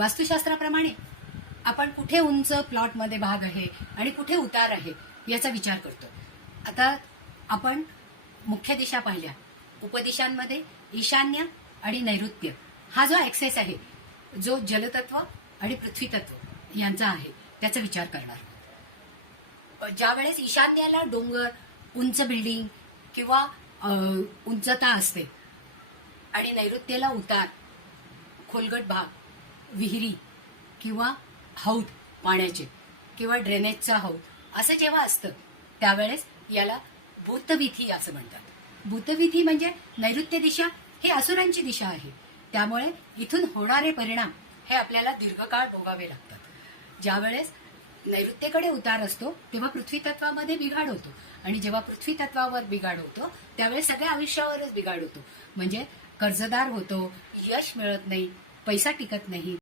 वास्तुशास्त्राप्रमाणे आपण कुठे उंच प्लॉटमध्ये भाग आहे आणि कुठे उतार आहे याचा विचार करतो. आता आपण मुख्य दिशा पाहिल्या, उपदिशांमध्ये ईशान्य आणि नैऋत्य हा जो ऍक्सेस आहे, जो जलतत्व आणि पृथ्वीतत्व यांचा आहे, त्याचा विचार करणार. ज्यावेळेस ईशान्याला डोंगर, उंच बिल्डिंग किंवा उंचता असते आणि नैऋत्येला उतार, खोलगट भाग, विहिरी किंवा हौद पाण्याचे किंवा ड्रेनेजचा हौद असं जेव्हा असतं त्यावेळेस याला भूतविधी असं म्हणतात. भूतविधी म्हणजे नैऋत्य दिशा ही असुरांची दिशा आहे, त्यामुळे इथून होणारे परिणाम हे आपल्याला दीर्घकाळ भोगावे लागतात. ज्यावेळेस नैऋत्येकडे उतार असतो तेव्हा पृथ्वी तत्वामध्ये बिघाड होतो आणि जेव्हा पृथ्वी तत्वावर बिघाड होतो त्यावेळेस सगळ्या आयुष्यावरच बिघाड होतो. म्हणजे कर्जदार होतो, यश मिळत नाही, पैसा टिकत नाही.